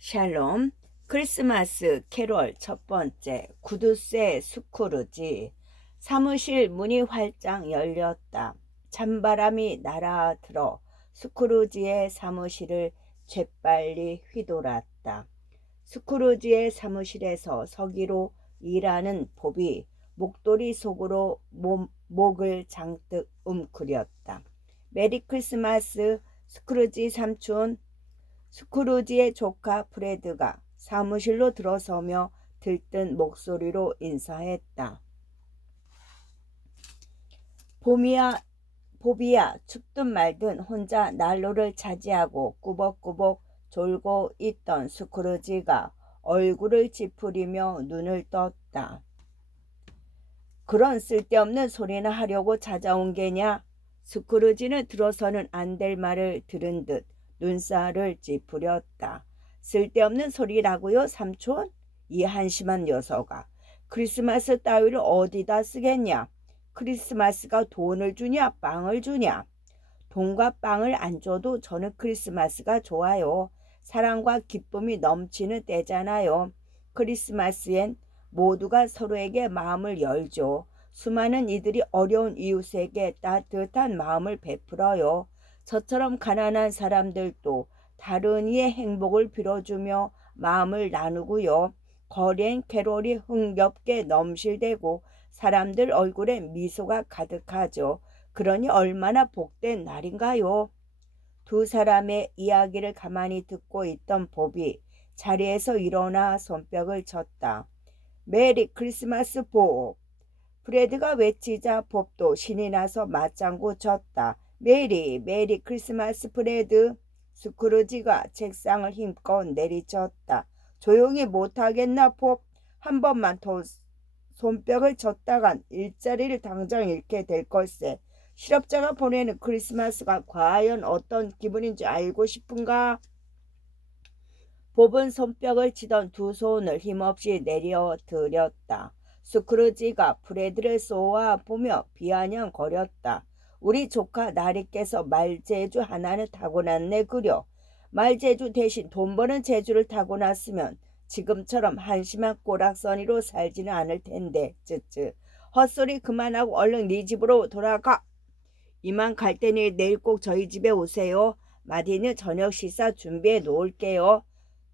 샬롬. 크리스마스 캐롤 첫 번째. 구두쇠 스크루지. 사무실 문이 활짝 열렸다. 찬바람이 날아들어 스크루지의 사무실을 재빨리 휘돌았다. 스크루지의 사무실에서 서기로 일하는 봅이 목도리 속으로 목을 장뜩 움크렸다. 메리 크리스마스, 스크루지 삼촌. 스크루지의 조카 프레드가 사무실로 들어서며 들뜬 목소리로 인사했다. 보비야, 춥든 말든 혼자 난로를 차지하고 꾸벅꾸벅 졸고 있던 스크루지가 얼굴을 찌푸리며 눈을 떴다. 그런 쓸데없는 소리나 하려고 찾아온 게냐? 스크루지는 들어서는 안 될 말을 들은 듯 눈살을 찌푸렸다. 쓸데없는 소리라고요, 삼촌? 이 한심한 녀석아. 크리스마스 따위를 어디다 쓰겠냐? 크리스마스가 돈을 주냐, 빵을 주냐? 돈과 빵을 안 줘도 저는 크리스마스가 좋아요. 사랑과 기쁨이 넘치는 때잖아요. 크리스마스엔 모두가 서로에게 마음을 열죠. 수많은 이들이 어려운 이웃에게 따뜻한 마음을 베풀어요. 저처럼 가난한 사람들도 다른 이의 행복을 빌어주며 마음을 나누고요. 거리엔 캐롤이 흥겹게 넘실대고 사람들 얼굴에 미소가 가득하죠. 그러니 얼마나 복된 날인가요? 두 사람의 이야기를 가만히 듣고 있던 봅이 자리에서 일어나 손뼉을 쳤다. 메리 크리스마스 봅. 프레드가 외치자 봅도 신이 나서 맞장구 쳤다. 메리 크리스마스 프레드. 스크루지가 책상을 힘껏 내리쳤다. 조용히 못하겠나 봅. 한 번만 더 손뼉을 쳤다간 일자리를 당장 잃게 될 걸세. 실업자가 보내는 크리스마스가 과연 어떤 기분인지 알고 싶은가? 봅은 손뼉을 치던 두 손을 힘없이 내려드렸다. 스크루지가 프레드를 쏘아보며 비아냥거렸다. 우리 조카 나리께서 말재주 하나는 타고났네 그려. 말재주 대신 돈 버는 재주를 타고났으면 지금처럼 한심한 꼬락서니로 살지는 않을 텐데. 쯧쯧. 헛소리 그만하고 얼른 네 집으로 돌아가. 이만 갈 테니 내일 꼭 저희 집에 오세요. 마디는 저녁 식사 준비해 놓을게요.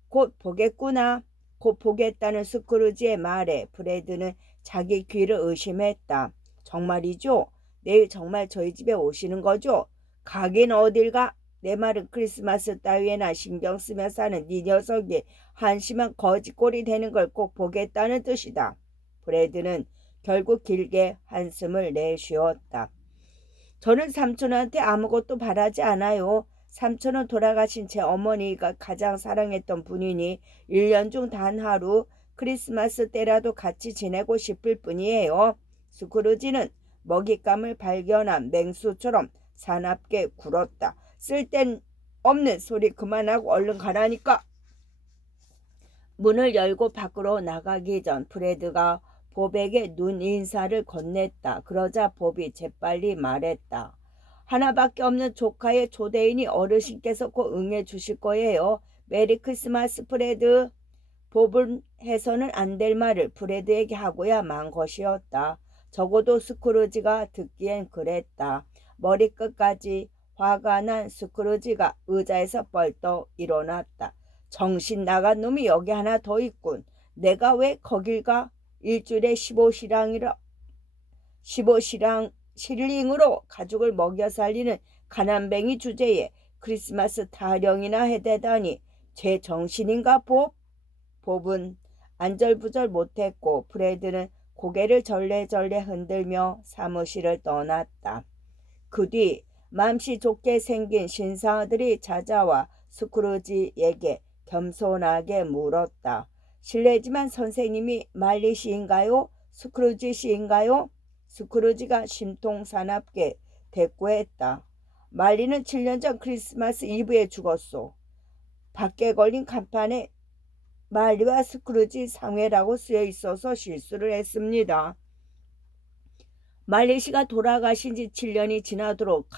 곧 보겠구나. 곧 보겠다는 스크루지의 말에 프레드는 자기 귀를 의심했다. 정말이죠? 내일 정말 저희 집에 오시는 거죠? 가긴 어딜 가? 내 말은 크리스마스 따위에나 신경 쓰며 사는 네 녀석이 한심한 거지꼴이 되는 걸 꼭 보겠다는 뜻이다. 프레드는 결국 길게 한숨을 내쉬었다. 저는 삼촌한테 아무것도 바라지 않아요. 삼촌은 돌아가신 제 어머니가 가장 사랑했던 분이니 1년 중 단 하루 크리스마스 때라도 같이 지내고 싶을 뿐이에요. 스크루지는 먹잇감을 발견한 맹수처럼 사납게 굴었다. 쓸데없는 소리 그만하고 얼른 가라니까. 문을 열고 밖으로 나가기 전 프레드가 봅에게 눈인사를 건넸다. 그러자 봅이 재빨리 말했다. 하나밖에 없는 조카의 초대인이 어르신께서 꼭 응해 주실 거예요. 메리 크리스마스 프레드. 봅은 해서는 안 될 말을 프레드에게 하고야 만 것이었다. 적어도 스크루지가 듣기엔 그랬다. 머리끝까지 화가 난 스크루지가 의자에서 뻘떡 일어났다. 정신 나간 놈이 여기 하나 더 있군. 내가 왜 거길 가? 일주일에 15실링으로 가족을 먹여 살리는 가난뱅이 주제에 크리스마스 타령이나 해대다니 제 정신인가 봅? 봅은 안절부절 못했고 프레드는 고개를 절레절레 흔들며 사무실을 떠났다. 그 뒤 맘씨 좋게 생긴 신사들이 찾아와 스크루지에게 겸손하게 물었다. 실례지만 선생님이 말리 씨인가요? 스크루지 씨인가요? 스크루지가 심통사납게 대꾸했다. 말리는 7년 전 크리스마스 이브에 죽었소. 밖에 걸린 간판에 말리와 스크루지 상회라고 쓰여 있어서 실수를 했습니다. 말리 씨가 돌아가신 지 7년이 지나도록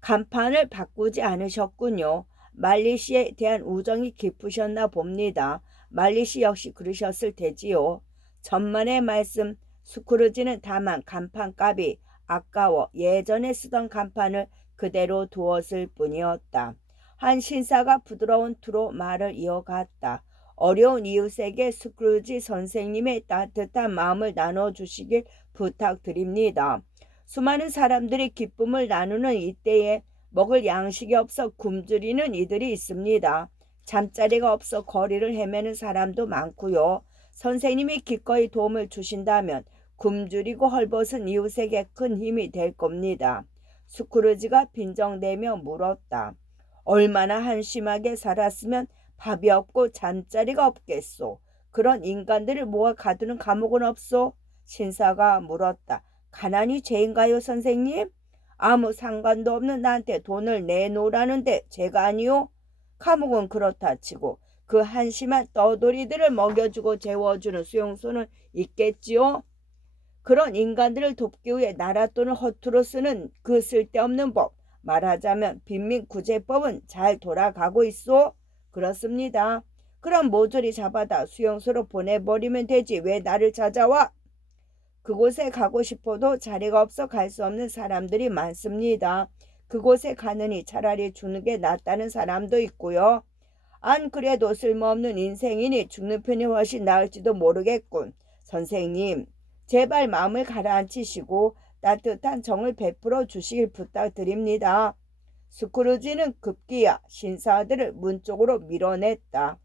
간판을 바꾸지 않으셨군요. 말리 씨에 대한 우정이 깊으셨나 봅니다. 말리 씨 역시 그러셨을 테지요. 천만의 말씀, 스크루지는 다만 간판값이 아까워 예전에 쓰던 간판을 그대로 두었을 뿐이었다. 한 신사가 부드러운 투로 말을 이어갔다. 어려운 이웃에게 스크루지 선생님의 따뜻한 마음을 나눠주시길 부탁드립니다. 수많은 사람들이 기쁨을 나누는 이때에 먹을 양식이 없어 굶주리는 이들이 있습니다. 잠자리가 없어 거리를 헤매는 사람도 많고요. 선생님이 기꺼이 도움을 주신다면 굶주리고 헐벗은 이웃에게 큰 힘이 될 겁니다. 스크루지가 빈정대며 물었다. 얼마나 한심하게 살았으면 밥이 없고 잠자리가 없겠소. 그런 인간들을 모아 가두는 감옥은 없소? 신사가 물었다. 가난이 죄인가요, 선생님? 아무 상관도 없는 나한테 돈을 내놓으라는데 제가 아니요? 감옥은 그렇다 치고 그 한심한 떠돌이들을 먹여주고 재워주는 수용소는 있겠지요? 그런 인간들을 돕기 위해 나라 돈을 허투루 쓰는 그 쓸데없는 법, 말하자면 빈민구제법은 잘 돌아가고 있소? 그렇습니다. 그럼 모조리 잡아다 수용소로 보내버리면 되지 왜 나를 찾아와? 그곳에 가고 싶어도 자리가 없어 갈 수 없는 사람들이 많습니다. 그곳에 가느니 차라리 죽는 게 낫다는 사람도 있고요. 안 그래도 쓸모없는 인생이니 죽는 편이 훨씬 나을지도 모르겠군. 선생님, 제발 마음을 가라앉히시고 따뜻한 정을 베풀어 주시길 부탁드립니다. 스크루지는 급기야 신사들을 문 쪽으로 밀어냈다.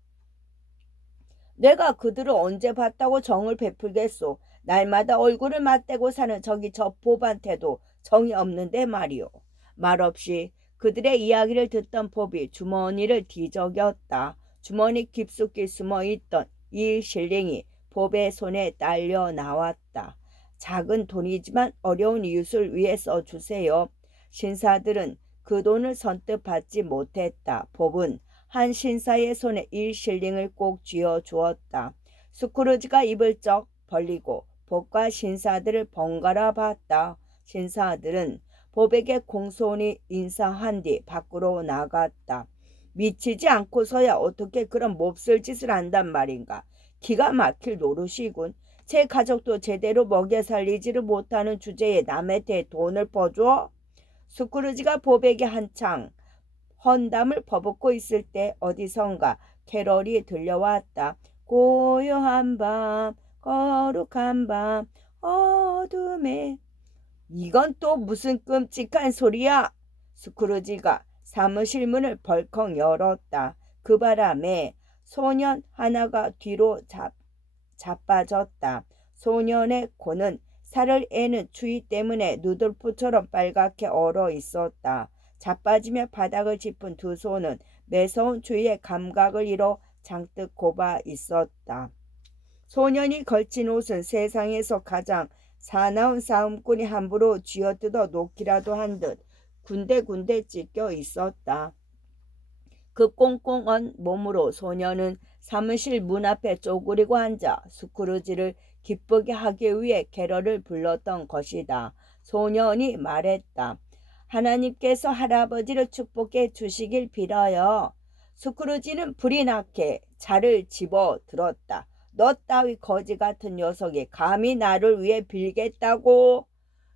내가 그들을 언제 봤다고 정을 베풀겠소. 날마다 얼굴을 맞대고 사는 저기 저 봅한테도 정이 없는데 말이오. 말없이 그들의 이야기를 듣던 봅이 주머니를 뒤적였다. 주머니 깊숙이 숨어있던 1실링이 봅의 손에 딸려 나왔다. 작은 돈이지만 어려운 이웃을 위해 써주세요. 신사들은 그 돈을 선뜻 받지 못했다. 봅은 한 신사의 손에 1실링을 꼭 쥐어 주었다. 스크루지가 입을 쩍 벌리고 봅과 신사들을 번갈아 봤다. 신사들은 봅에게 공손히 인사한 뒤 밖으로 나갔다. 미치지 않고서야 어떻게 그런 몹쓸 짓을 한단 말인가. 기가 막힐 노릇이군. 제 가족도 제대로 먹여 살리지를 못하는 주제에 남의 대 돈을 퍼줘? 스크루지가 봅에게 한창 헌담을 퍼붓고 있을 때 어디선가 캐럴이 들려왔다. 고요한 밤, 거룩한 밤, 어둠에. 이건 또 무슨 끔찍한 소리야? 스크루지가 사무실 문을 벌컥 열었다. 그 바람에 소년 하나가 뒤로 자빠졌다. 소년의 코는 살을 애는 추위 때문에 누들포처럼 빨갛게 얼어 있었다. 자빠지며 바닥을 짚은 두 손은 매서운 추위에 감각을 잃어 장뜩 곱아 있었다. 소년이 걸친 옷은 세상에서 가장 사나운 싸움꾼이 함부로 쥐어뜯어 놓기라도 한 듯 군데군데 찢겨 있었다. 그 꽁꽁한 몸으로 소년은 사무실 문 앞에 쪼그리고 앉아 스크루지를 기쁘게 하기 위해 캐럴을 불렀던 것이다. 소년이 말했다. 하나님께서 할아버지를 축복해 주시길 빌어요. 스크루지는 불이 나게 자를 집어 들었다. 너 따위 거지 같은 녀석이 감히 나를 위해 빌겠다고?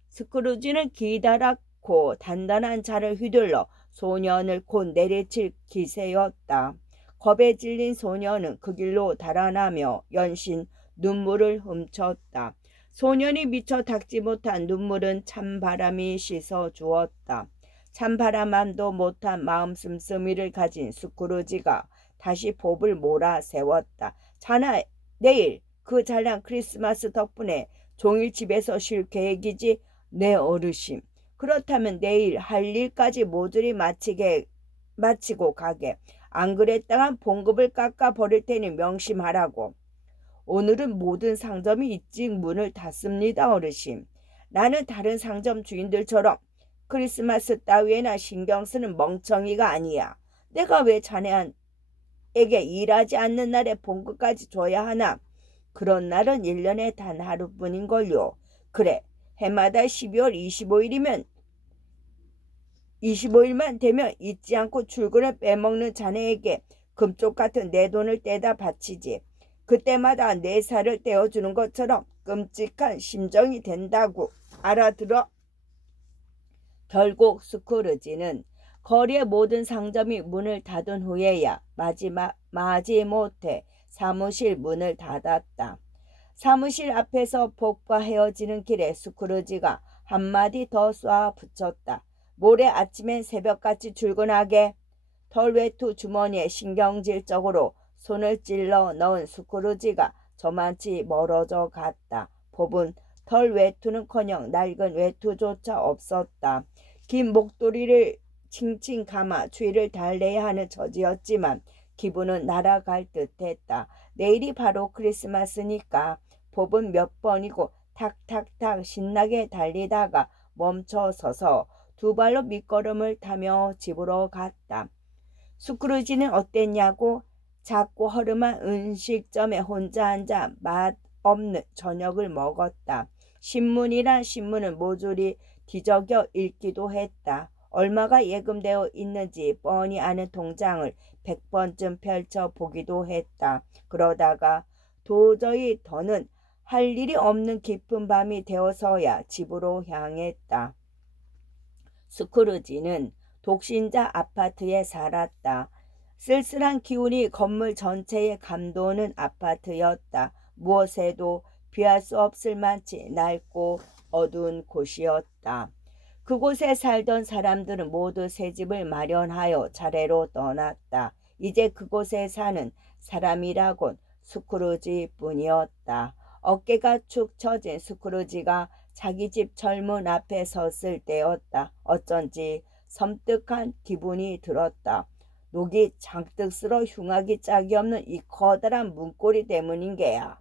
스크루지는 기다랗고 단단한 자를 휘둘러 소년을 곧 내리칠 기세였다. 겁에 질린 소년은 그 길로 달아나며 연신 눈물을 훔쳤다. 소년이 미처 닦지 못한 눈물은 찬바람이 씻어 주었다. 찬바람만도 못한 마음 씀씀이를 가진 스크루지가 다시 봅을 몰아 세웠다. 자나 내일 그 잘난 크리스마스 덕분에 종일 집에서 쉴 계획이지? 내 어르신. 그렇다면 내일 할 일까지 모조리 마치고 가게. 안 그랬다간 봉급을 깎아 버릴 테니 명심하라고. 오늘은 모든 상점이 일찍 문을 닫습니다, 어르신. 나는 다른 상점 주인들처럼 크리스마스 따위에나 신경 쓰는 멍청이가 아니야. 내가 왜 자네에게 일하지 않는 날에 봉급까지 줘야 하나? 그런 날은 1년에 단 하루뿐인걸요. 그래, 해마다 12월 25일이면 25일만 되면 잊지 않고 출근을 빼먹는 자네에게 금쪽 같은 내 돈을 떼다 바치지. 그때마다 내 살을 떼어주는 것처럼 끔찍한 심정이 된다고. 알아들어? 결국 스크루지는 거리의 모든 상점이 문을 닫은 후에야 마지못해 사무실 문을 닫았다. 사무실 앞에서 복과 헤어지는 길에 스크루지가 한마디 더 쏴 붙였다. 모레 아침엔 새벽같이 출근하게. 털외투 주머니에 신경질적으로 손을 찔러 넣은 스크루지가 저만치 멀어져 갔다. 법은 털외투는커녕 낡은 외투조차 없었다. 긴 목도리를 칭칭 감아 추위를 달래야 하는 처지였지만 기분은 날아갈 듯했다. 내일이 바로 크리스마스니까. 법은 몇 번이고 탁탁탁 신나게 달리다가 멈춰서서 두 발로 밑거름을 타며 집으로 갔다. 스크루지는 어땠냐고? 작고 허름한 음식점에 혼자 앉아 맛없는 저녁을 먹었다. 신문이란 신문을 모조리 뒤적여 읽기도 했다. 얼마가 예금되어 있는지 뻔히 아는 통장을 100번쯤 펼쳐보기도 했다. 그러다가 도저히 더는 할 일이 없는 깊은 밤이 되어서야 집으로 향했다. 스크루지는 독신자 아파트에 살았다. 쓸쓸한 기운이 건물 전체에 감도는 아파트였다. 무엇에도 비할 수 없을 만치 낡고 어두운 곳이었다. 그곳에 살던 사람들은 모두 새 집을 마련하여 차례로 떠났다. 이제 그곳에 사는 사람이라곤 스크루지뿐이었다. 어깨가 축 처진 스크루지가 자기 집 철문 앞에 섰을 때였다. 어쩐지 섬뜩한 기분이 들었다. 녹이 잔뜩 쓸어 흉하기 짝이 없는 이 커다란 문고리 때문인 게야.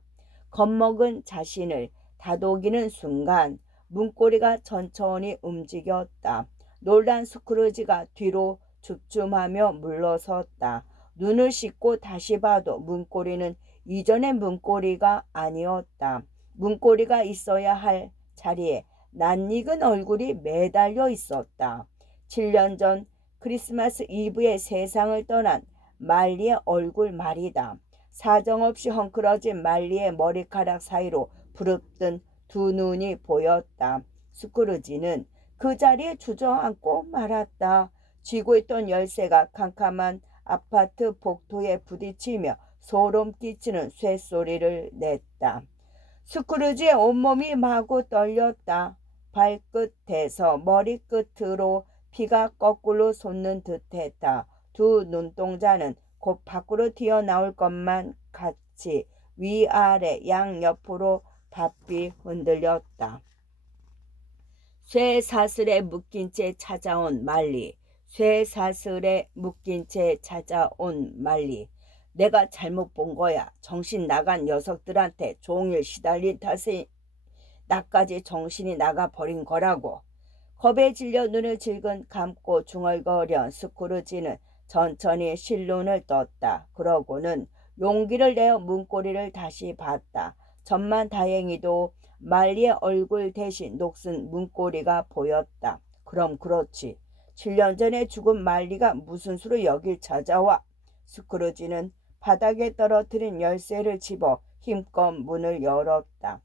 겁먹은 자신을 다독이는 순간 문고리가 천천히 움직였다. 놀란 스크루지가 뒤로 주춤하며 물러섰다. 눈을 씻고 다시 봐도 문고리는 이전의 문고리가 아니었다. 문고리가 있어야 할 자리에 낯익은 얼굴이 매달려 있었다. 7년 전 크리스마스 이브에 세상을 떠난 말리의 얼굴 말이다. 사정없이 헝클어진 말리의 머리카락 사이로 부릅뜬 두 눈이 보였다. 스크루지는 그 자리에 주저앉고 말았다. 쥐고 있던 열쇠가 캄캄한 아파트 복도에 부딪히며 소름 끼치는 쇳소리를 냈다. 스크루지의 온몸이 마구 떨렸다. 발끝에서 머리끝으로 피가 거꾸로 솟는 듯했다. 두 눈동자는 곧 밖으로 튀어나올 것만 같이 위아래 양옆으로 바삐 흔들렸다. 쇠사슬에 묶인 채 찾아온 말리. 쇠사슬에 묶인 채 찾아온 말리. 내가 잘못 본 거야. 정신 나간 녀석들한테 종일 시달린 탓에 나까지 정신이 나가버린 거라고. 겁에 질려 눈을 질끈 감고 중얼거려 스크루지는 천천히 실눈을 떴다. 그러고는 용기를 내어 문고리를 다시 봤다. 천만다행히도 말리의 얼굴 대신 녹슨 문고리가 보였다. 그럼 그렇지. 7년 전에 죽은 말리가 무슨 수로 여길 찾아와? 스크루지는 바닥에 떨어뜨린 열쇠를 집어 힘껏 문을 열었다.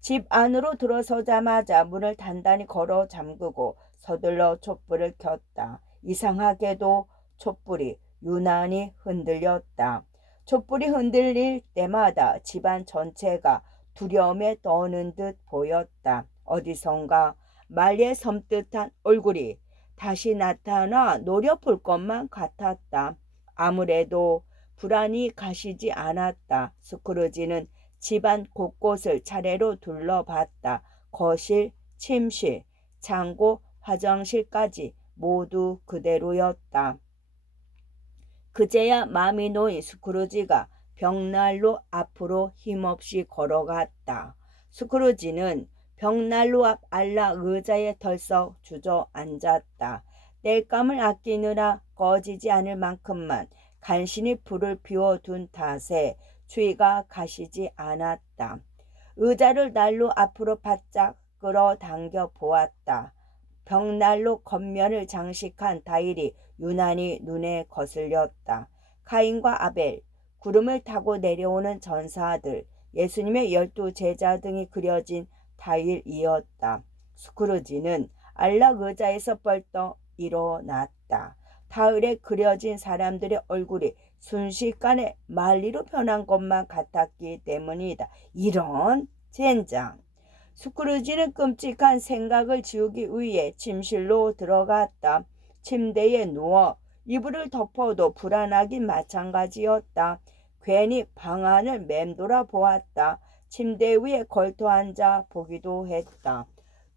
집 안으로 들어서자마자 문을 단단히 걸어 잠그고 서둘러 촛불을 켰다. 이상하게도 촛불이 유난히 흔들렸다. 촛불이 흔들릴 때마다 집안 전체가 두려움에 떠는 듯 보였다. 어디선가 말리의 섬뜩한 얼굴이 다시 나타나 노려볼 것만 같았다. 아무래도 불안이 가시지 않았다. 스크루지는 집안 곳곳을 차례로 둘러봤다. 거실, 침실, 창고, 화장실까지 모두 그대로였다. 그제야 마음이 놓인 스크루지가 벽난로 앞으로 힘없이 걸어갔다. 스크루지는 벽난로 앞 안락 의자에 덜썩 주저앉았다. 땔감을 아끼느라 꺼지지 않을 만큼만 간신히 불을 피워둔 탓에 추위가 가시지 않았다. 의자를 난로 앞으로 바짝 끌어당겨 보았다. 벽난로 겉면을 장식한 타일이 유난히 눈에 거슬렸다. 가인과 아벨, 구름을 타고 내려오는 전사들, 예수님의 12제자 등이 그려진 타일이었다. 스크루지는 안락 의자에서 벌떡 일어났다. 타일에 그려진 사람들의 얼굴이 순식간에 말리로 변한 것만 같았기 때문이다. 이런 젠장. 스크루지는 끔찍한 생각을 지우기 위해 침실로 들어갔다. 침대에 누워 이불을 덮어도 불안하긴 마찬가지였다. 괜히 방 안을 맴돌아 보았다. 침대 위에 걸터 앉아 보기도 했다.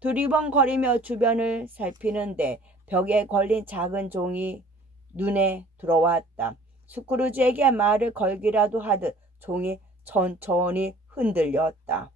두리번거리며 주변을 살피는데 벽에 걸린 작은 종이 눈에 들어왔다. 스크루지에게 말을 걸기라도 하듯 종이 천천히 흔들렸다.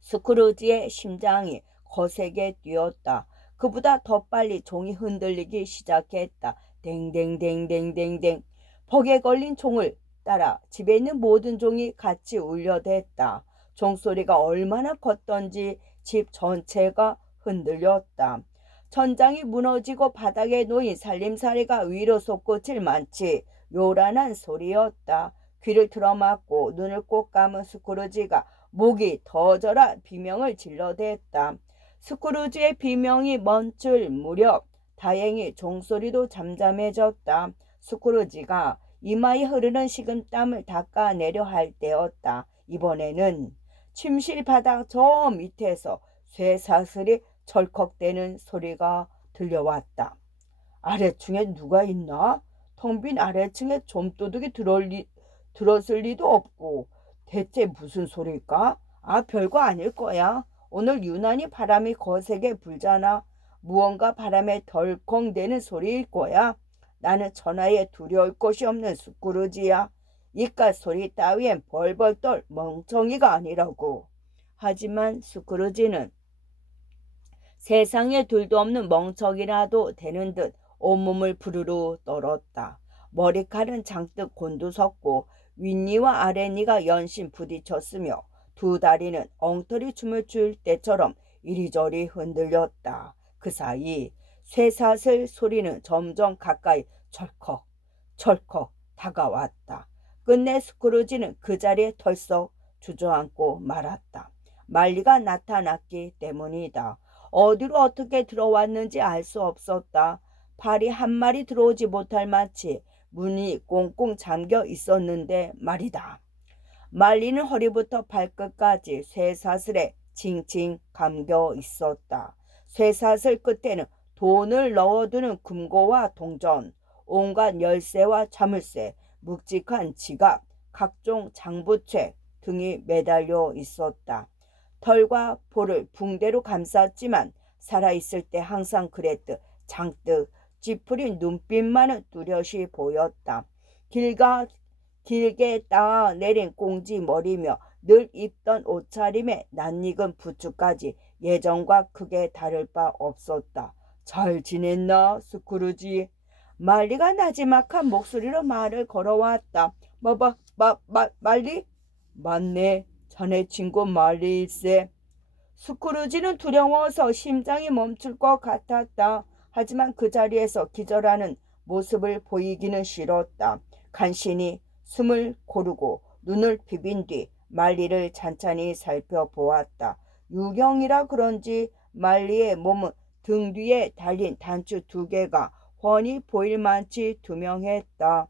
스크루지의 심장이 거세게 뛰었다. 그보다 더 빨리 종이 흔들리기 시작했다. 댕댕댕댕댕댕. 벽에 걸린 종을 따라 집에 있는 모든 종이 같이 울려댔다. 종소리가 얼마나 컸던지 집 전체가 흔들렸다. 천장이 무너지고 바닥에 놓인 살림살이가 위로 솟구칠 만치 요란한 소리였다. 귀를 틀어막고 눈을 꼭 감은 스크루지가 목이 터져라 비명을 질러댔다. 스크루지의 비명이 멈출 무렵 다행히 종소리도 잠잠해졌다. 스크루지가 이마에 흐르는 식은땀을 닦아내려 할 때였다. 이번에는 침실 바닥 저 밑에서 쇠사슬이 철컥대는 소리가 들려왔다. 아래층에 누가 있나? 텅 빈 아래층에 좀도둑이 들었을 리도 없고 대체 무슨 소릴까? 아, 별거 아닐 거야. 오늘 유난히 바람이 거세게 불잖아. 무언가 바람에 덜컹대는 소리일 거야. 나는 천하에 두려울 것이 없는 스크루지야. 이깟 소리 따위엔 벌벌 떨 멍청이가 아니라고. 하지만 스크루지는 세상에 둘도 없는 멍청이라도 되는 듯 온몸을 부르르 떨었다. 머리칼은 장뜩 곤두섰고 윗니와 아랫니가 연신 부딪혔으며 두 다리는 엉터리 춤을 출 때처럼 이리저리 흔들렸다. 그 사이 쇠사슬 소리는 점점 가까이 철컥 철컥 다가왔다. 끝내 스크루지는 그 자리에 털썩 주저앉고 말았다. 말리가 나타났기 때문이다. 어디로 어떻게 들어왔는지 알 수 없었다. 발이 한 마리 들어오지 못할 마치 문이 꽁꽁 잠겨 있었는데 말이다. 말리는 허리부터 발끝까지 쇠사슬에 칭칭 감겨 있었다. 쇠사슬 끝에는 돈을 넣어두는 금고와 동전, 온갖 열쇠와 자물쇠, 묵직한 지갑, 각종 장부책 등이 매달려 있었다. 털과 볼을 붕대로 감쌌지만 살아있을 때 항상 그랬듯 장뜩 찌푸린 눈빛만은 뚜렷이 보였다. 길게 따 내린 꽁지 머리며 늘 입던 옷차림에 낯익은 부츠까지 예전과 크게 다를 바 없었다. 잘 지냈나, 스크루지? 말리가 나지막한 목소리로 말을 걸어왔다. 말리? 맞네. 자네 친구 말리일세. 스크루지는 두려워서 심장이 멈출 것 같았다. 하지만 그 자리에서 기절하는 모습을 보이기는 싫었다. 간신히 숨을 고르고 눈을 비빈 뒤 말리를 찬찬히 살펴보았다. 유경이라 그런지 말리의 몸은 등 뒤에 달린 단추 2개가 훤히 보일 만치 투명했다.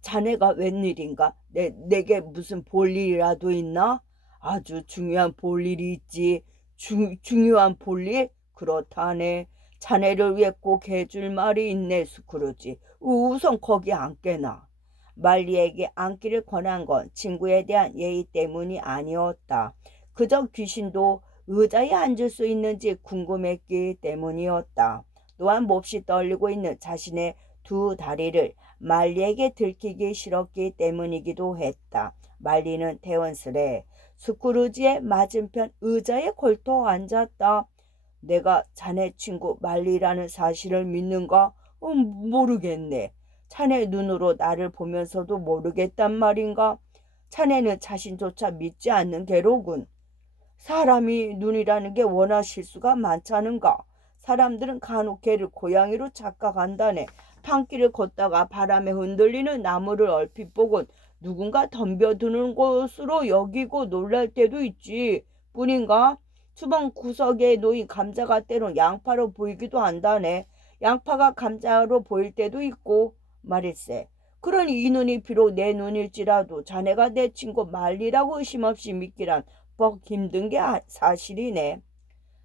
자네가 웬일인가? 내게 무슨 볼일이라도 있나? 아주 중요한 볼일이 있지. 중요한 볼일? 그렇다네. 자네를 위해 꼭 해줄 말이 있네, 스크루지. 우선 거기 앉게나. 말리에게 앉기를 권한 건 친구에 대한 예의 때문이 아니었다. 그저 귀신도 의자에 앉을 수 있는지 궁금했기 때문이었다. 또한 몹시 떨리고 있는 자신의 두 다리를 말리에게 들키기 싫었기 때문이기도 했다. 말리는 태연스레 스크루지의 맞은편 의자에 걸터 앉았다. 내가 자네 친구 말리라는 사실을 믿는가? 모르겠네. 자네 눈으로 나를 보면서도 모르겠단 말인가? 자네는 자신조차 믿지 않는 게로군. 사람이 눈이라는 게 워낙 실수가 많잖은가. 사람들은 간혹 개를 고양이로 착각한다네. 판길을 걷다가 바람에 흔들리는 나무를 얼핏 보곤 누군가 덤벼드는 것으로 여기고 놀랄 때도 있지. 뿐인가? 주방 구석에 놓인 감자가 때론 양파로 보이기도 한다네. 양파가 감자로 보일 때도 있고 말일세. 그러니 이 눈이 비록 내 눈일지라도 자네가 내 친구 말리라고 의심 없이 믿기란 뻑 힘든 게 사실이네.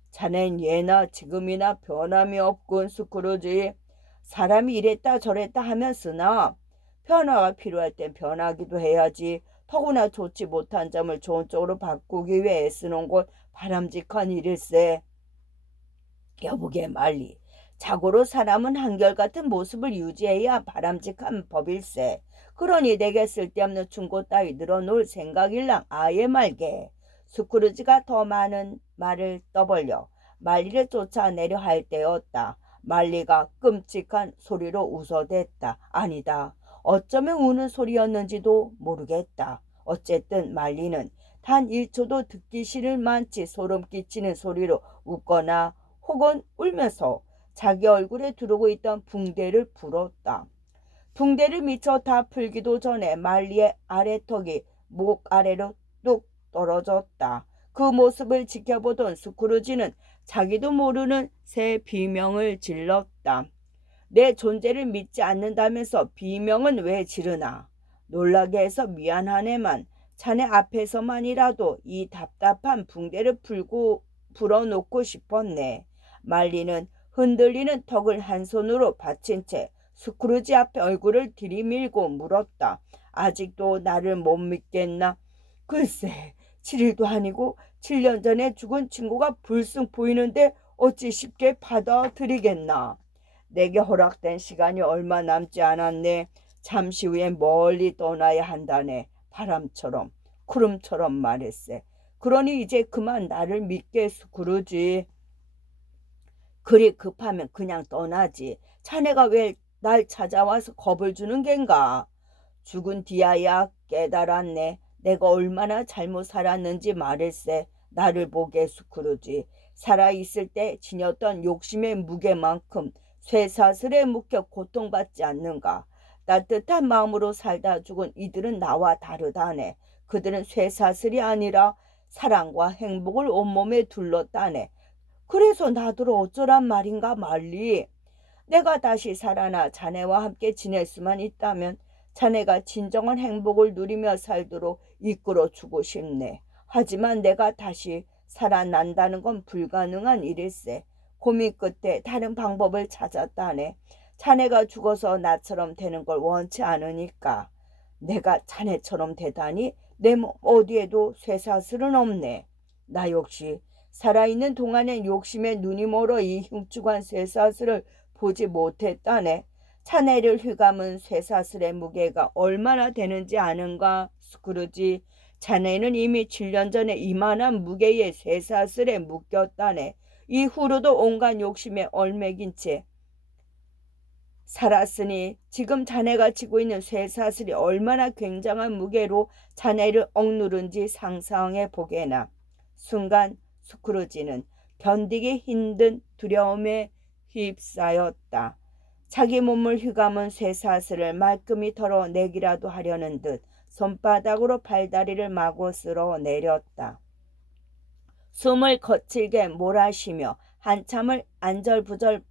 자넨 예나 지금이나 변함이 없군, 스크루지. 사람이 이랬다 저랬다 하면 쓰나 변화가 필요할 땐 변하기도 해야지. 더구나 좋지 못한 점을 좋은 쪽으로 바꾸기 위해 애쓰는 것 바람직한 일일세. 여보게 말리. 자고로 사람은 한결같은 모습을 유지해야 바람직한 법일세. 그러니 내게 쓸데없는 충고 따위 늘어놓을 생각일랑 아예 말게. 스크루지가 더 많은 말을 떠벌려 말리를 쫓아내려 할 때였다. 말리가 끔찍한 소리로 웃어댔다. 아니다. 어쩌면 우는 소리였는지도 모르겠다. 어쨌든 말리는 단 1초도 듣기 싫을 만치 소름 끼치는 소리로 웃거나 혹은 울면서 자기 얼굴에 두르고 있던 붕대를 풀었다. 붕대를 미처 다 풀기도 전에 말리의 아래턱이 목 아래로 뚝 떨어졌다. 그 모습을 지켜보던 스크루지는 자기도 모르는 새 비명을 질렀다. 내 존재를 믿지 않는다면서 비명은 왜 지르나? 놀라게 해서 미안하네만 자네 앞에서만이라도 이 답답한 붕대를 풀어놓고 싶었네. 말리는 흔들리는 턱을 한 손으로 받친 채 스크루지 앞에 얼굴을 들이밀고 물었다. 아직도 나를 못 믿겠나? 글쎄, 7일도 아니고 7년 전에 죽은 친구가 불쑥 보이는데 어찌 쉽게 받아들이겠나? 내게 허락된 시간이 얼마 남지 않았네. 잠시 후에 멀리 떠나야 한다네. 바람처럼 구름처럼 말했세. 그러니 이제 그만 나를 믿게 스크루지. 그리 급하면 그냥 떠나지. 자네가 왜 날 찾아와서 겁을 주는 겐가? 죽은 뒤야야 깨달았네. 내가 얼마나 잘못 살았는지 말일세. 나를 보게 스크루지. 살아있을 때 지녔던 욕심의 무게만큼 쇠사슬에 묶여 고통받지 않는가. 따뜻한 마음으로 살다 죽은 이들은 나와 다르다네. 그들은 쇠사슬이 아니라 사랑과 행복을 온몸에 둘렀다네. 그래서 나더러 어쩌란 말인가 말리. 내가 다시 살아나 자네와 함께 지낼 수만 있다면 자네가 진정한 행복을 누리며 살도록 이끌어주고 싶네. 하지만 내가 다시 살아난다는 건 불가능한 일일세. 고민 끝에 다른 방법을 찾았다네. 자네가 죽어서 나처럼 되는 걸 원치 않으니까. 내가 자네처럼 되다니 내 몸 어디에도 쇠사슬은 없네. 나 역시 살아있는 동안엔 욕심에 눈이 멀어 이 흉측한 쇠사슬을 보지 못했다네. 자네를 휘감은 쇠사슬의 무게가 얼마나 되는지 아는가, 스크루지? 자네는 이미 7년 전에 이만한 무게의 쇠사슬에 묶였다네. 이후로도 온갖 욕심에 얼매긴 채 살았으니 지금 자네가 지고 있는 쇠사슬이 얼마나 굉장한 무게로 자네를 억누른지 상상해 보게나. 순간 스크루지는 견디기 힘든 두려움에 휩싸였다. 자기 몸을 휘감은 쇠사슬을 말끔히 털어내기라도 하려는 듯 손바닥으로 발다리를 마구 쓸어내렸다. 숨을 거칠게 몰아쉬며 한참을 안절부절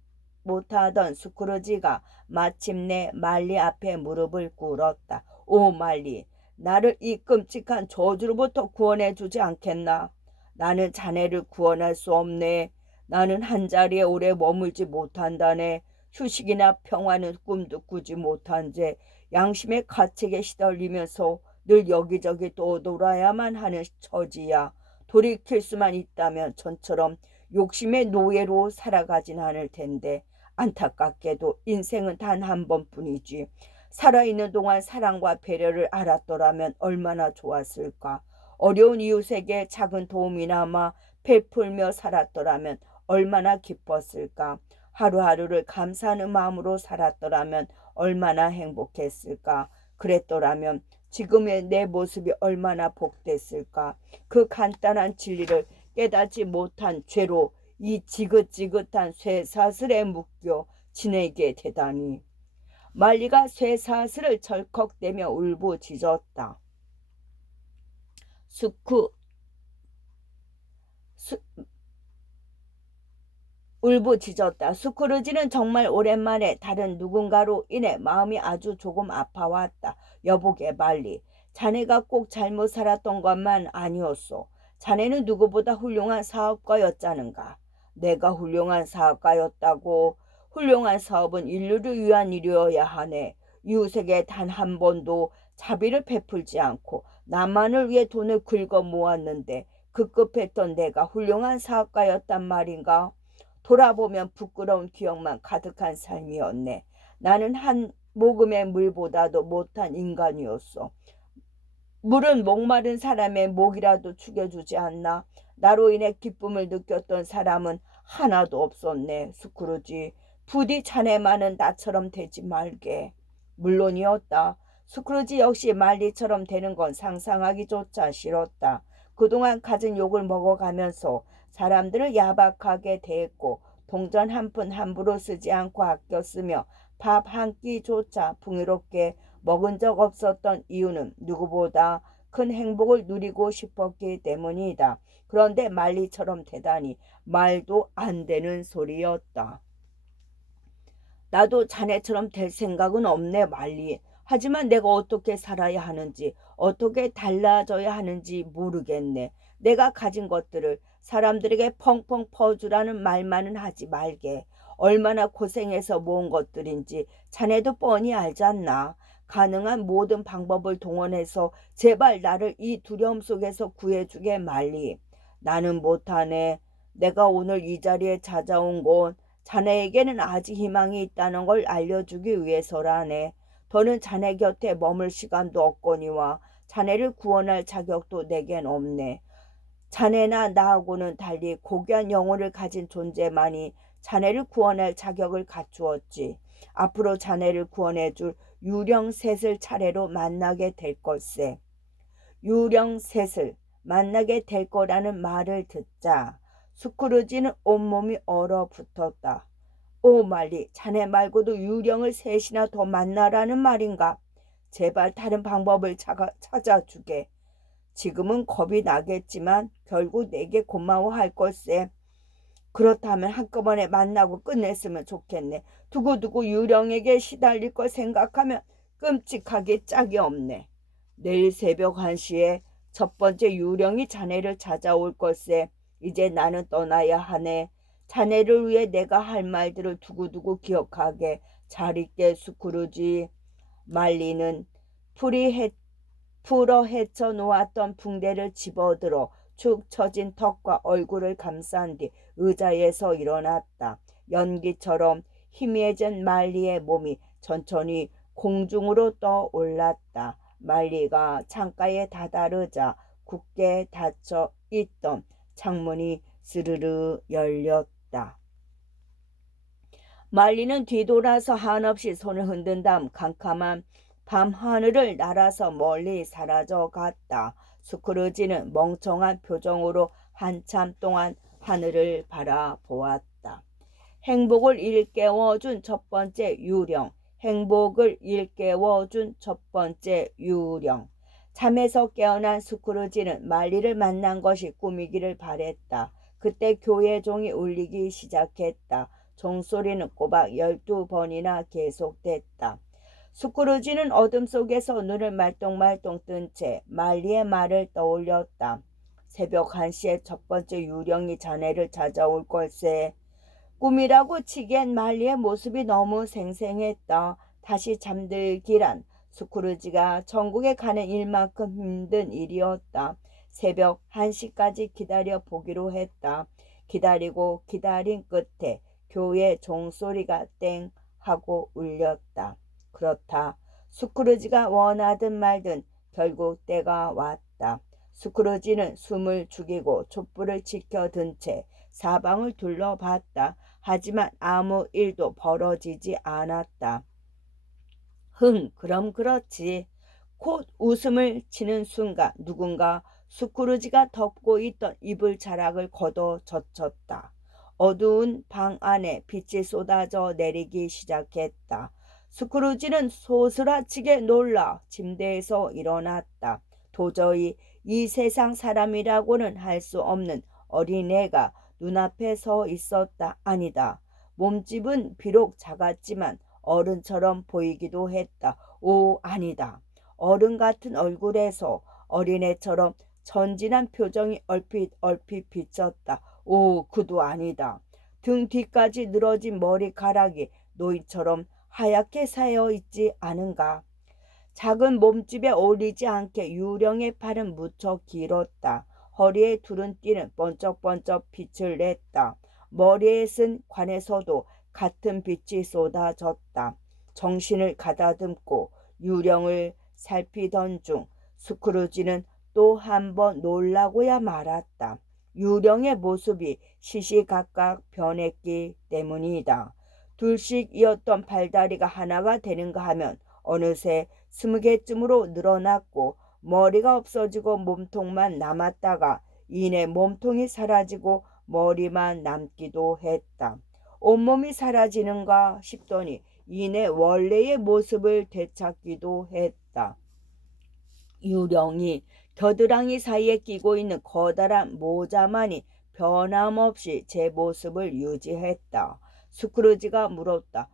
못하던 스크루지가 마침내 말리 앞에 무릎을 꿇었다. 오 말리, 나를 이 끔찍한 저주로부터 구원해 주지 않겠나? 나는 자네를 구원할 수 없네. 나는 한자리에 오래 머물지 못한다네. 휴식이나 평화는 꿈도 꾸지 못한 채 양심의 가책에 시달리면서 늘 여기저기 떠돌아야만 하는 처지야. 돌이킬 수만 있다면 전처럼 욕심의 노예로 살아가진 않을 텐데 안타깝게도 인생은 단 한 번뿐이지. 살아있는 동안 사랑과 배려를 알았더라면 얼마나 좋았을까. 어려운 이웃에게 작은 도움이나마 베풀며 살았더라면 얼마나 기뻤을까. 하루하루를 감사하는 마음으로 살았더라면 얼마나 행복했을까. 그랬더라면 지금의 내 모습이 얼마나 복됐을까. 그 간단한 진리를 깨닫지 못한 죄로 이 지긋지긋한 쇠사슬에 묶여 지내게 되다니. 말리가 쇠사슬을 철컥대며 울부짖었다. 울부짖었다. 스크루지는 정말 오랜만에 다른 누군가로 인해 마음이 아주 조금 아파왔다. 여보게 말리, 자네가 꼭 잘못 살았던 것만 아니었소. 자네는 누구보다 훌륭한 사업가였자는가. 내가 훌륭한 사업가였다고? 훌륭한 사업은 인류를 위한 일이어야 하네. 이웃에게 단 한 번도 자비를 베풀지 않고 나만을 위해 돈을 긁어 모았는데 급급했던 내가 훌륭한 사업가였단 말인가? 돌아보면 부끄러운 기억만 가득한 삶이었네. 나는 한 모금의 물보다도 못한 인간이었어. 물은 목마른 사람의 목이라도 죽여주지 않나? 나로 인해 기쁨을 느꼈던 사람은 하나도 없었네. 스크루지, 부디 자네만은 나처럼 되지 말게. 물론이었다. 스크루지 역시 말리처럼 되는 건 상상하기조차 싫었다. 그동안 갖은 욕을 먹어가면서 사람들을 야박하게 대했고 동전 한 푼 함부로 쓰지 않고 아껴 쓰며 밥 한 끼조차 풍요롭게 먹은 적 없었던 이유는 누구보다 큰 행복을 누리고 싶었기 때문이다. 그런데 말리처럼 되다니 말도 안 되는 소리였다. 나도 자네처럼 될 생각은 없네, 말리. 하지만 내가 어떻게 살아야 하는지, 어떻게 달라져야 하는지 모르겠네. 내가 가진 것들을 사람들에게 펑펑 퍼주라는 말만은 하지 말게. 얼마나 고생해서 모은 것들인지 자네도 뻔히 알잖나. 가능한 모든 방법을 동원해서 제발 나를 이 두려움 속에서 구해주게, 말리. 나는 못하네. 내가 오늘 이 자리에 찾아온 건 자네에게는 아직 희망이 있다는 걸 알려주기 위해서라네. 더는 자네 곁에 머물 시간도 없거니와 자네를 구원할 자격도 내겐 없네. 자네나 나하고는 달리 고귀한 영혼을 가진 존재만이 자네를 구원할 자격을 갖추었지. 앞으로 자네를 구원해줄 유령셋을 차례로 만나게 될 걸세. 유령셋을 만나게 될 거라는 말을 듣자 스크루지는 온몸이 얼어붙었다. 오 말리, 자네 말고도 유령을 셋이나 더 만나라는 말인가? 제발 다른 방법을 찾아주게. 지금은 겁이 나겠지만 결국 내게 고마워할 걸세. 그렇다면 한꺼번에 만나고 끝냈으면 좋겠네. 두고두고 유령에게 시달릴 걸 생각하면 끔찍하게 짝이 없네. 내일 새벽 1시에 첫 번째 유령이 자네를 찾아올 걸세. 이제 나는 떠나야 하네. 자네를 위해 내가 할 말들을 두고두고 기억하게. 잘 있게, 스크루지. 말리는 풀어 헤쳐 놓았던 붕대를 집어들어 축 처진 턱과 얼굴을 감싼 뒤 의자에서 일어났다. 연기처럼 희미해진 말리의 몸이 천천히 공중으로 떠올랐다. 말리가 창가에 다다르자 굳게 닫혀 있던 창문이 스르르 열렸다. 말리는 뒤돌아서 한없이 손을 흔든 다음 캄캄한 밤 하늘을 날아서 멀리 사라져 갔다. 스크루지는 멍청한 표정으로 한참 동안 하늘을 바라보았다. 행복을 일깨워준 첫 번째 유령, 행복을 일깨워준 첫 번째 유령. 잠에서 깨어난 스크루지는 말리를 만난 것이 꿈이기를 바랬다. 그때 교회 종이 울리기 시작했다. 종소리는 꼬박 12번이나 계속됐다. 스크루지는 어둠 속에서 눈을 말똥말똥 뜬 채 말리의 말을 떠올렸다. 새벽 1시에 첫 번째 유령이 자네를 찾아올 걸세. 꿈이라고 치기엔 말리의 모습이 너무 생생했다. 다시 잠들기란 스크루지가 천국에 가는 일만큼 힘든 일이었다. 새벽 1시까지 기다려 보기로 했다. 기다리고 기다린 끝에 교회 종소리가 땡 하고 울렸다. 그렇다. 스크루지가 원하든 말든 결국 때가 왔다. 스크루지는 숨을 죽이고 촛불을 지켜든 채 사방을 둘러봤다. 하지만 아무 일도 벌어지지 않았다. 그럼 그렇지. 곧 웃음을 치는 순간 누군가 스크루지가 덮고 있던 이불자락을 걷어 젖혔다. 어두운 방 안에 빛이 쏟아져 내리기 시작했다. 스크루지는 소스라치게 놀라 침대에서 일어났다. 도저히 이 세상 사람이라고는 할 수 없는 어린애가 눈앞에 서 있었다. 아니다. 몸집은 비록 작았지만 어른처럼 보이기도 했다. 오, 아니다. 어른 같은 얼굴에서 어린애처럼 천진한 표정이 얼핏 비쳤다. 오, 그도 아니다. 등 뒤까지 늘어진 머리카락이 노인처럼 하얗게 쌓여 있지 않은가. 작은 몸집에 어울리지 않게 유령의 팔은 무척 길었다. 허리에 두른 띠는 번쩍번쩍 빛을 냈다. 머리에 쓴 관에서도 같은 빛이 쏟아졌다. 정신을 가다듬고 유령을 살피던 중 스크루지는 또 한 번 놀라고야 말았다. 유령의 모습이 시시각각 변했기 때문이다. 둘씩이었던 팔다리가 하나가 되는가 하면 어느새 20개쯤으로 늘어났고 머리가 없어지고 몸통만 남았다가 이내 몸통이 사라지고 머리만 남기도 했다. 온몸이 사라지는가 싶더니 이내 원래의 모습을 되찾기도 했다. 유령이 겨드랑이 사이에 끼고 있는 커다란 모자만이 변함없이 제 모습을 유지했다. 스크루지가 물었다.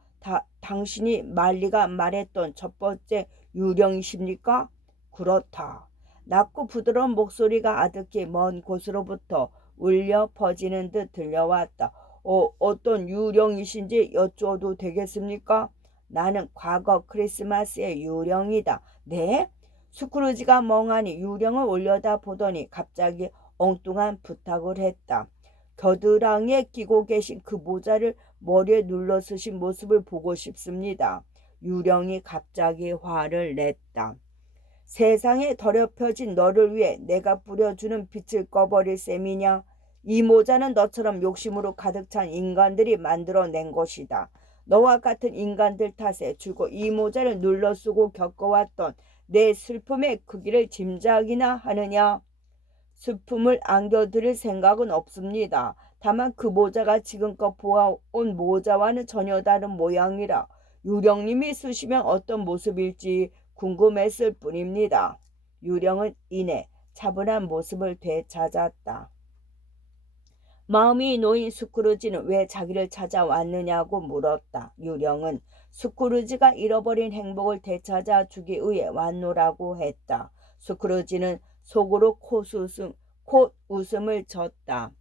당신이 말리가 말했던 첫 번째 유령이십니까? 그렇다. 낮고 부드러운 목소리가 아득히 먼 곳으로부터 울려 퍼지는 듯 들려왔다. 어떤 유령이신지 여쭈어도 되겠습니까? 나는 과거 크리스마스의 유령이다. 네? 스크루지가 멍하니 유령을 올려다보더니 갑자기 엉뚱한 부탁을 했다. 겨드랑이에 끼고 계신 그 모자를 머리에 눌러 쓰신 모습을 보고 싶습니다. 유령이 갑자기 화를 냈다. 세상에 더럽혀진 너를 위해 내가 뿌려주는 빛을 꺼버릴 셈이냐? 이 모자는 너처럼 욕심으로 가득 찬 인간들이 만들어낸 것이다. 너와 같은 인간들 탓에 주고 이 모자를 눌러 쓰고 겪어왔던 내 슬픔의 크기를 짐작이나 하느냐? 슬픔을 안겨드릴 생각은 없습니다. 다만 그 모자가 지금껏 보아온 모자와는 전혀 다른 모양이라 유령님이 쓰시면 어떤 모습일지 궁금했을 뿐입니다. 유령은 이내 차분한 모습을 되찾았다. 마음이 놓인 스크루지는 왜 자기를 찾아왔느냐고 물었다. 유령은 스크루지가 잃어버린 행복을 되찾아 주기 위해 왔노라고 했다. 스크루지는 속으로 콧웃음을 졌다.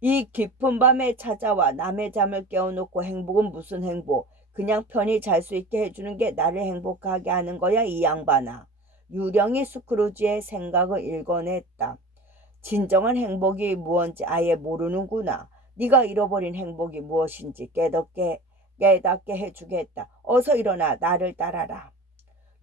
이 깊은 밤에 찾아와 남의 잠을 깨워놓고 행복은 무슨 행복? 그냥 편히 잘 수 있게 해주는 게 나를 행복하게 하는 거야, 이 양반아. 유령이 스크루지의 생각을 읽어냈다. 진정한 행복이 무엇인지 아예 모르는구나. 네가 잃어버린 행복이 무엇인지 깨닫게 해주겠다. 어서 일어나 나를 따라라.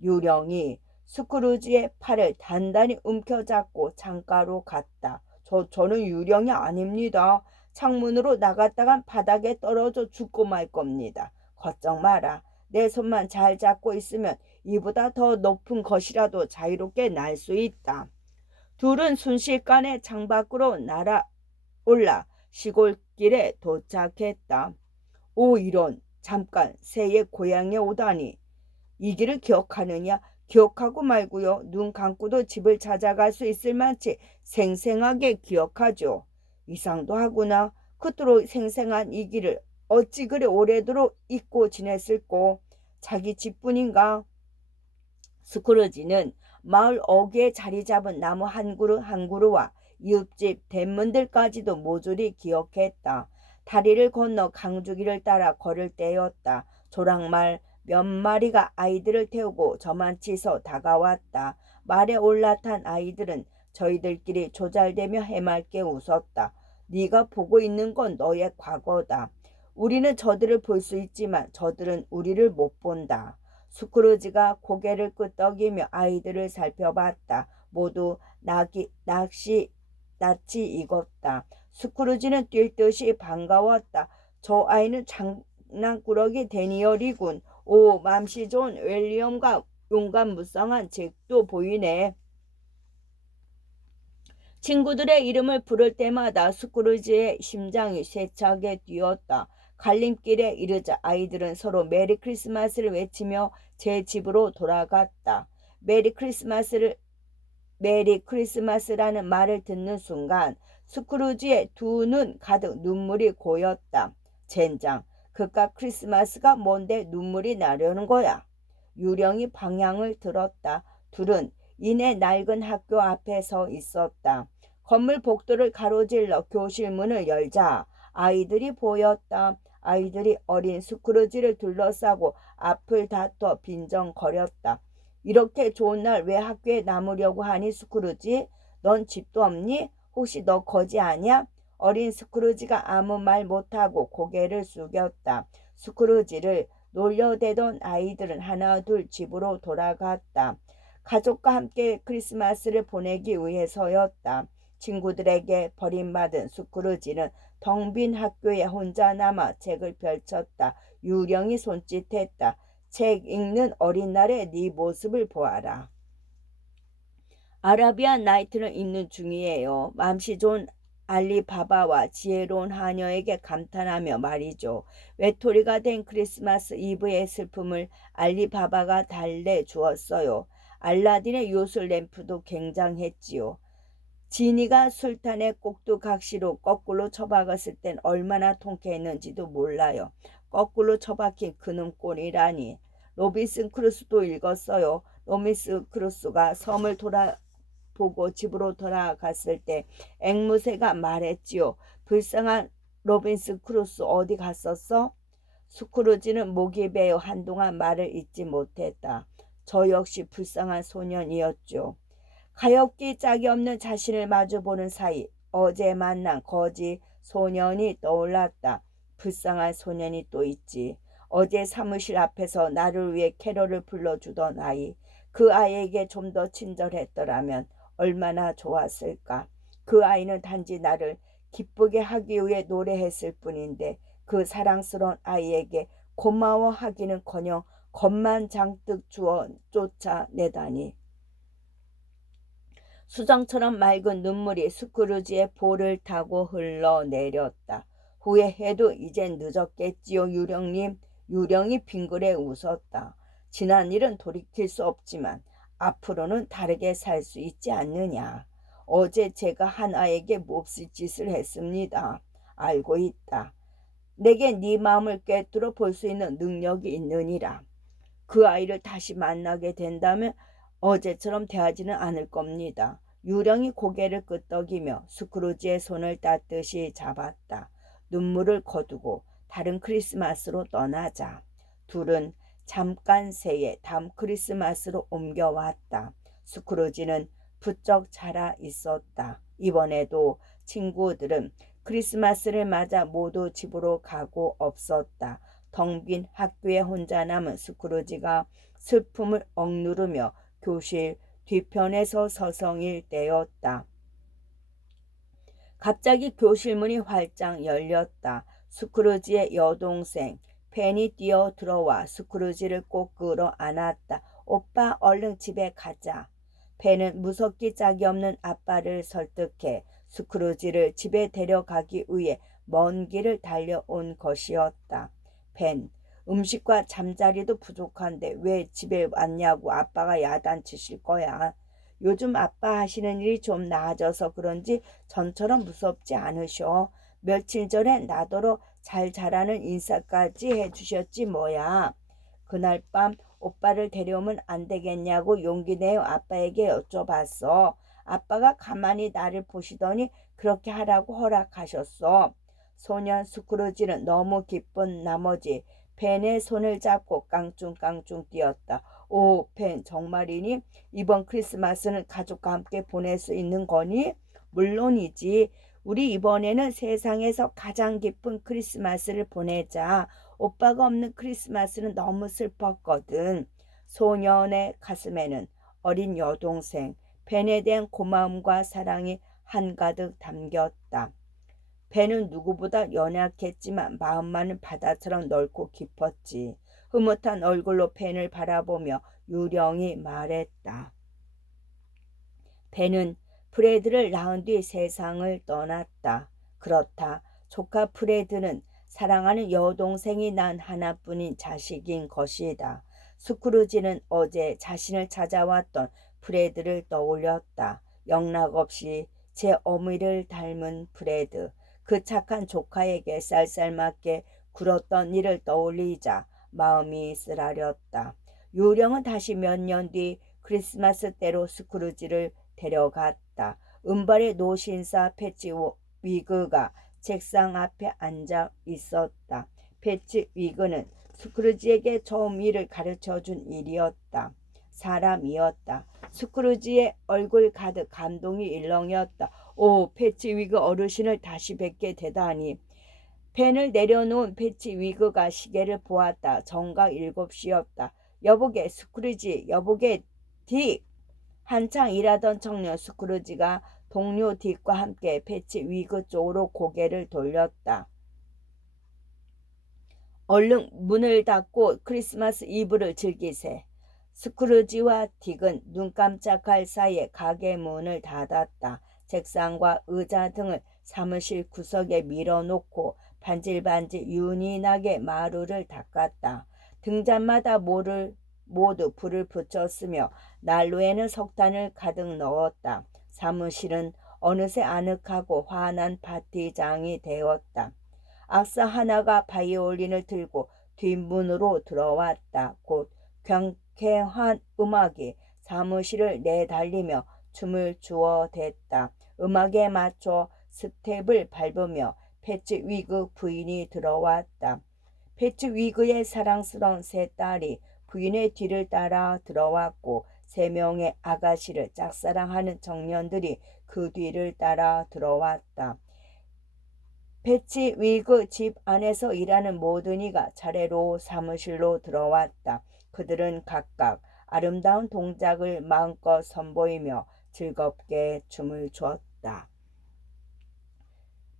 유령이 스크루지의 팔을 단단히 움켜잡고 창가로 갔다. 저는 유령이 아닙니다. 창문으로 나갔다간 바닥에 떨어져 죽고 말 겁니다. 걱정 마라. 내 손만 잘 잡고 있으면 이보다 더 높은 것이라도 자유롭게 날 수 있다. 둘은 순식간에 창밖으로 날아올라 시골길에 도착했다. 오, 이런. 잠깐 새의 고향에 오다니. 이 길을 기억하느냐? 기억하고 말고요. 눈 감고도 집을 찾아갈 수 있을 만치 생생하게 기억하죠. 이상도 하구나. 그토록 생생한 이 길을 어찌 그리 오래도록 잊고 지냈을꼬. 자기 집뿐인가? 스크루지는 마을 어귀에 자리 잡은 나무 한 그루 한 그루와 이웃집 대문들까지도 모조리 기억했다. 다리를 건너 강주기를 따라 걸을 때였다. 조랑말 몇 마리가 아이들을 태우고 저만치서 다가왔다. 말에 올라탄 아이들은 저희들끼리 조잘대며 해맑게 웃었다. 네가 보고 있는 건 너의 과거다. 우리는 저들을 볼 수 있지만 저들은 우리를 못 본다. 스크루지가 고개를 끄덕이며 아이들을 살펴봤다. 모두 낯이 익었다. 스크루지는 뛸 듯이 반가웠다. 저 아이는 장난꾸러기 데니얼이군. 오, 맘씨 좋은 윌리엄과 용감무쌍한 잭도 보이네. 친구들의 이름을 부를 때마다 스크루지의 심장이 세차게 뛰었다. 갈림길에 이르자 아이들은 서로 메리 크리스마스를 외치며 제 집으로 돌아갔다. 메리 크리스마스라는 말을 듣는 순간 스크루지의 두 눈 가득 눈물이 고였다. 젠장, 그깟 크리스마스가 뭔데 눈물이 나려는 거야. 유령이 방향을 들었다. 둘은 이내 낡은 학교 앞에 서 있었다. 건물 복도를 가로질러 교실 문을 열자 아이들이 보였다. 아이들이 어린 스크루지를 둘러싸고 앞을 다퉈 빈정거렸다. 이렇게 좋은 날 왜 학교에 남으려고 하니 스크루지? 넌 집도 없니? 혹시 너 거지 아냐? 어린 스크루지가 아무 말 못하고 고개를 숙였다. 스크루지를 놀려대던 아이들은 하나 둘 집으로 돌아갔다. 가족과 함께 크리스마스를 보내기 위해서였다. 친구들에게 버림받은 스크루지는 텅 빈 학교에 혼자 남아 책을 펼쳤다. 유령이 손짓했다. 책 읽는 어린 날의 네 모습을 보아라. 아라비안 나이트를 읽는 중이에요. 맘씨 좋은 알리바바와 지혜로운 하녀에게 감탄하며 말이죠. 외톨이가 된 크리스마스 이브의 슬픔을 알리바바가 달래주었어요. 알라딘의 요술 램프도 굉장했지요. 지니가 술탄의 꼭두각시로 거꾸로 처박았을 땐 얼마나 통쾌했는지도 몰라요. 거꾸로 처박힌 그놈꼴이라니. 로빈슨 크루소도 읽었어요. 로빈슨 크루소가 섬을 돌아보고 집으로 돌아갔을 때 앵무새가 말했지요. 불쌍한 로빈슨 크루소 어디 갔었어? 스크루지는 목이 베어 한동안 말을 잇지 못했다. 저 역시 불쌍한 소년이었죠. 가엾기 짝이 없는 자신을 마주보는 사이 어제 만난 거지 소년이 떠올랐다. 불쌍한 소년이 또 있지. 어제 사무실 앞에서 나를 위해 캐럴을 불러주던 아이. 그 아이에게 좀 더 친절했더라면 얼마나 좋았을까. 그 아이는 단지 나를 기쁘게 하기 위해 노래했을 뿐인데 그 사랑스러운 아이에게 고마워하기는커녕 겁만 장뜩 주어 쫓아내다니. 수정처럼 맑은 눈물이 스크루지의 볼을 타고 흘러내렸다. 후회해도 이젠 늦었겠지요, 유령님. 유령이 빙그레 웃었다. 지난 일은 돌이킬 수 없지만 앞으로는 다르게 살 수 있지 않느냐. 어제 제가 한 아이에게 몹쓸 짓을 했습니다. 알고 있다. 내게 네 마음을 꿰뚫어 볼 수 있는 능력이 있느니라. 그 아이를 다시 만나게 된다면 어제처럼 대하지는 않을 겁니다. 유령이 고개를 끄덕이며 스크루지의 손을 따뜻이 잡았다. 눈물을 거두고 다른 크리스마스로 떠나자. 둘은 잠깐 새에 다음 크리스마스로 옮겨왔다. 스크루지는 부쩍 자라 있었다. 이번에도 친구들은 크리스마스를 맞아 모두 집으로 가고 없었다. 텅 빈 학교에 혼자 남은 스크루지가 슬픔을 억누르며 교실 뒤편에서 서성일 때였다. 갑자기 교실 문이 활짝 열렸다. 스크루지의 여동생 펜이 뛰어 들어와 스크루지를 꼭 끌어안았다. 오빠 얼른 집에 가자. 펜은 무섭기 짝이 없는 아빠를 설득해 스크루지를 집에 데려가기 위해 먼 길을 달려온 것이었다. 펜, 음식과 잠자리도 부족한데 왜 집에 왔냐고 아빠가 야단치실 거야. 요즘 아빠 하시는 일이 좀 나아져서 그런지 전처럼 무섭지 않으셔. 며칠 전에 나더러 잘 자라는 인사까지 해주셨지 뭐야. 그날 밤 오빠를 데려오면 안 되겠냐고 용기 내어 아빠에게 여쭤봤어. 아빠가 가만히 나를 보시더니 그렇게 하라고 허락하셨어. 소년 스크루지는 너무 기쁜 나머지 펜의 손을 잡고 깡충깡충 뛰었다. 오, 펜 정말이니? 이번 크리스마스는 가족과 함께 보낼 수 있는 거니? 물론이지. 우리 이번에는 세상에서 가장 기쁜 크리스마스를 보내자. 오빠가 없는 크리스마스는 너무 슬펐거든. 소년의 가슴에는 어린 여동생 펜에 대한 고마움과 사랑이 한가득 담겼다. 펜은 누구보다 연약했지만 마음만은 바다처럼 넓고 깊었지. 흐뭇한 얼굴로 펜을 바라보며 유령이 말했다. 펜은 프레드를 낳은 뒤 세상을 떠났다. 그렇다. 조카 프레드는 사랑하는 여동생이 낳은 하나뿐인 자식인 것이다. 스크루지는 어제 자신을 찾아왔던 프레드를 떠올렸다. 영락없이 제 어미를 닮은 프레드. 그 착한 조카에게 쌀쌀맞게 굴었던 일을 떠올리자 마음이 쓰라렸다. 요령은 다시 몇 년 뒤 크리스마스 때로 스크루지를 데려갔다. 은발의 노신사 패치 위그가 책상 앞에 앉아 있었다. 패치 위그는 스크루지에게 처음 일을 가르쳐준 일이었다. 사람이었다. 스크루지의 얼굴 가득 감동이 일렁이었다. 오, 패치 위그 어르신을 다시 뵙게 되다니. 펜을 내려놓은 패치 위그가 시계를 보았다. 정각 7시였다. 여보게 스크루지, 여보게 딕. 한창 일하던 청년 스크루지가 동료 딕과 함께 패치 위그 쪽으로 고개를 돌렸다. 얼른 문을 닫고 크리스마스 이브를 즐기세. 스크루지와 딕은 눈 깜짝할 사이에 가게 문을 닫았다. 책상과 의자 등을 사무실 구석에 밀어놓고 반질반질 윤이 나게 마루를 닦았다. 등잔마다 모두 불을 붙였으며 난로에는 석탄을 가득 넣었다. 사무실은 어느새 아늑하고 환한 파티장이 되었다. 악사 하나가 바이올린을 들고 뒷문으로 들어왔다. 곧 경쾌한 음악이 사무실을 내달리며 춤을 주어댔다. 음악에 맞춰 스텝을 밟으며 패치 위그 부인이 들어왔다. 패치 위그의 사랑스러운 세 딸이 부인의 뒤를 따라 들어왔고 3명의 아가씨를 짝사랑하는 청년들이 그 뒤를 따라 들어왔다. 패치 위그 집 안에서 일하는 모든 이가 차례로 사무실로 들어왔다. 그들은 각각 아름다운 동작을 마음껏 선보이며 즐겁게 춤을 췄다.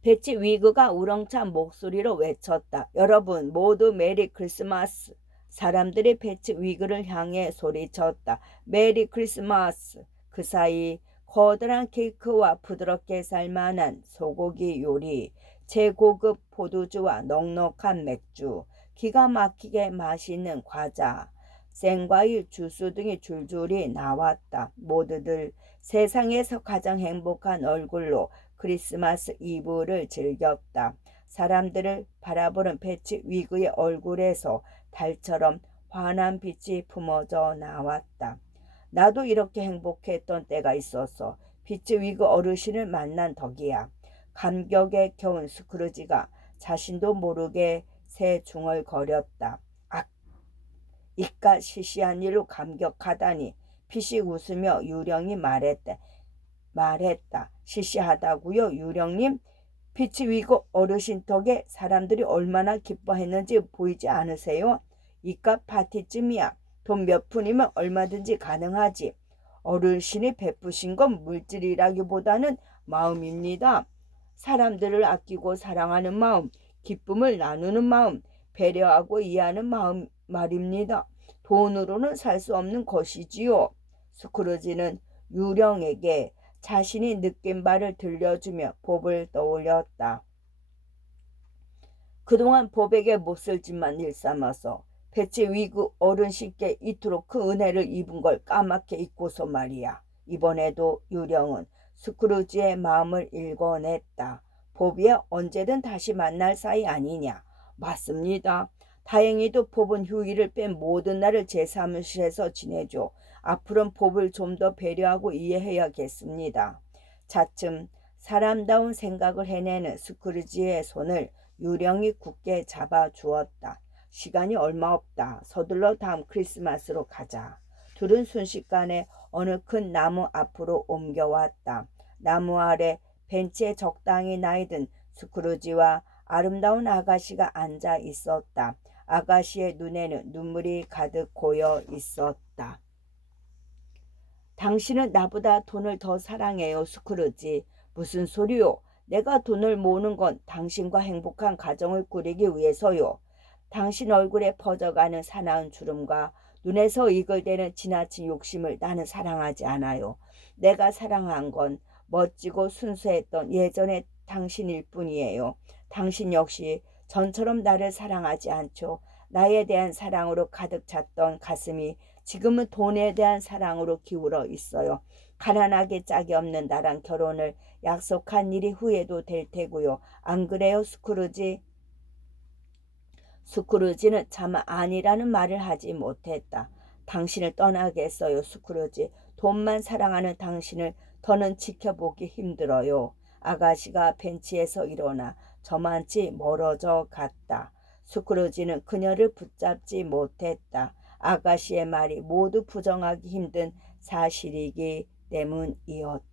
패치 위그가 우렁찬 목소리로 외쳤다. 여러분 모두 메리 크리스마스. 사람들이 패치 위그를 향해 소리쳤다. 메리 크리스마스. 그 사이 커다란 케이크와 부드럽게 삶아난 소고기 요리, 최고급 포도주와 넉넉한 맥주, 기가 막히게 맛있는 과자, 생과일 주스 등이 줄줄이 나왔다. 모두들 세상에서 가장 행복한 얼굴로 크리스마스 이브를 즐겼다. 사람들을 바라보는 패치 위그의 얼굴에서 달처럼 환한 빛이 품어져 나왔다. 나도 이렇게 행복했던 때가 있었어. 패치 위그 어르신을 만난 덕이야. 감격에 겨운 스크루지가 자신도 모르게 새 중얼거렸다. 아, 이깟 시시한 일로 감격하다니. 피식 웃으며 유령이 말했다. 시시하다고요, 유령님? 패치 위그 어르신 덕에 사람들이 얼마나 기뻐했는지 보이지 않으세요? 이깟 파티쯤이야. 돈 몇 푼이면 얼마든지 가능하지. 어르신이 베푸신 건 물질이라기보다는 마음입니다. 사람들을 아끼고 사랑하는 마음, 기쁨을 나누는 마음, 배려하고 이해하는 마음 말입니다. 돈으로는 살 수 없는 것이지요. 스크루지는 유령에게 자신이 느낀 바를 들려주며 법을 떠올렸다. 그동안 법에게 못쓸 짓만 일삼아서 패치 위그 어른씨께 이토록 그 은혜를 입은 걸 까맣게 잊고서 말이야. 이번에도 유령은 스크루지의 마음을 읽어냈다. 보비야 언제든 다시 만날 사이 아니냐. 맞습니다. 다행히도 법은 휴일을 뺀 모든 날을 제 사무실에서 지내죠. 앞으로는 법을 좀 더 배려하고 이해해야겠습니다. 차츰 사람다운 생각을 해내는 스크루지의 손을 유령이 굳게 잡아주었다. 시간이 얼마 없다. 서둘러 다음 크리스마스로 가자. 둘은 순식간에 어느 큰 나무 앞으로 옮겨왔다. 나무 아래 벤치에 적당히 나이 든 스크루지와 아름다운 아가씨가 앉아 있었다. 아가씨의 눈에는 눈물이 가득 고여 있었다. 당신은 나보다 돈을 더 사랑해요, 스크루지. 무슨 소리요? 내가 돈을 모으는 건 당신과 행복한 가정을 꾸리기 위해서요. 당신 얼굴에 퍼져가는 사나운 주름과 눈에서 이글대는 지나친 욕심을 나는 사랑하지 않아요. 내가 사랑한 건 멋지고 순수했던 예전의 당신일 뿐이에요. 당신 역시 전처럼 나를 사랑하지 않죠. 나에 대한 사랑으로 가득 찼던 가슴이 지금은 돈에 대한 사랑으로 기울어 있어요. 가난하게 짝이 없는 나랑 결혼을 약속한 일이 후회도 될 테고요. 안 그래요, 스크루지? 스크루지는 차마 아니라는 말을 하지 못했다. 당신을 떠나겠어요, 스크루지. 돈만 사랑하는 당신을 더는 지켜보기 힘들어요. 아가씨가 벤치에서 일어나 저만치 멀어져 갔다. 스크루지는 그녀를 붙잡지 못했다. 아가씨의 말이 모두 부정하기 힘든 사실이기 때문이었다.